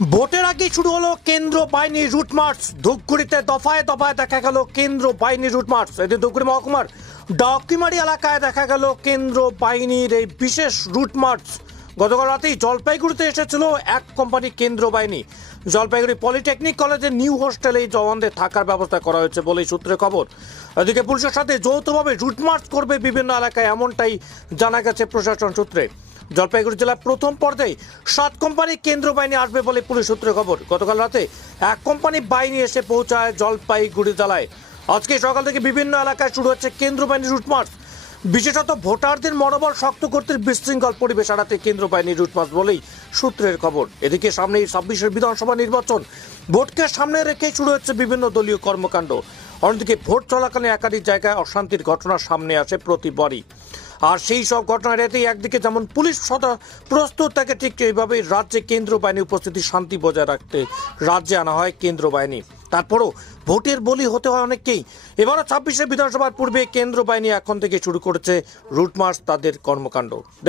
ভোটের আগে শুরু হলো কেন্দ্র বাহিনীর রুট মার্চ। ধূপগুড়িতে দফায় দফায় দেখা গেল কেন্দ্র বাহিনীর রুট মার্চ। এদিন ধূপগুড়ি মহকুমার ডাকিমারি এলাকায় দেখা গেল কেন্দ্র বাহিনীর এই বিশেষ রুট মার্চ। গতকাল রাতেই জলপাইগুড়িতে এসেছিল এক কোম্পানি কেন্দ্র বাহিনী। জলপাইগুড়ি পলিটেকনিক কলেজের নিউ হোস্টেলে এই জওয়ানদের থাকার ব্যবস্থা করা হয়েছে বলেই সূত্রে খবর। এদিকে পুলিশের সাথে যৌথভাবে রুট মার্চ করবে বিভিন্ন এলাকায়, এমনটাই জানা গেছে প্রশাসন সূত্রে। জলপাইগুড়ি জেলার প্রথম পর্যায়ে 7 কোম্পানি কেন্দ্র বাহিনী আসবে বলে পুলিশ সূত্রে খবর। গতকাল রাতে এক কোম্পানি বাহিনী এসে পৌঁছায় জলপাইগুড়ি জেলায়। আজকে সকাল থেকে বিভিন্ন এলাকায় শুরু হচ্ছে কেন্দ্র বাহিনীর রুট মার্চ। বিশেষত ভোটারদের মনোবল শক্ত করতে বিশৃঙ্খল পরিবেশ এড়াতে কেন্দ্র বাহিনীর রুট মার্চ বলেই সূত্রের খবর। এদিকে সামনেই 26 বিধানসভা নির্বাচন, ভোটকে সামনে রেখে শুরু হচ্ছে বিভিন্ন দলীয় কর্মকাণ্ড। অন্যদিকে ভোট চলাকালীন একাধিক জায়গায় অশান্তির ঘটনা সামনে আসে প্রতিবারই। আর সেই সব ঘটনা এড়াতেই একদিকে যেমন পুলিশ সদা প্রস্তুত থাকে, ঠিক এইভাবেই রাজ্যে কেন্দ্র বাহিনী উপস্থিতি শান্তি বজায় রাখতে রাজ্যে আনা হয় কেন্দ্র বাহিনী। তারপরও ভোটের বলি হতে হয় অনেককেই। এবারও 26 বিধানসভার পূর্বে কেন্দ্র বাহিনী এখন থেকে শুরু করেছে রুট মার্চ, তাদের কর্মকাণ্ড।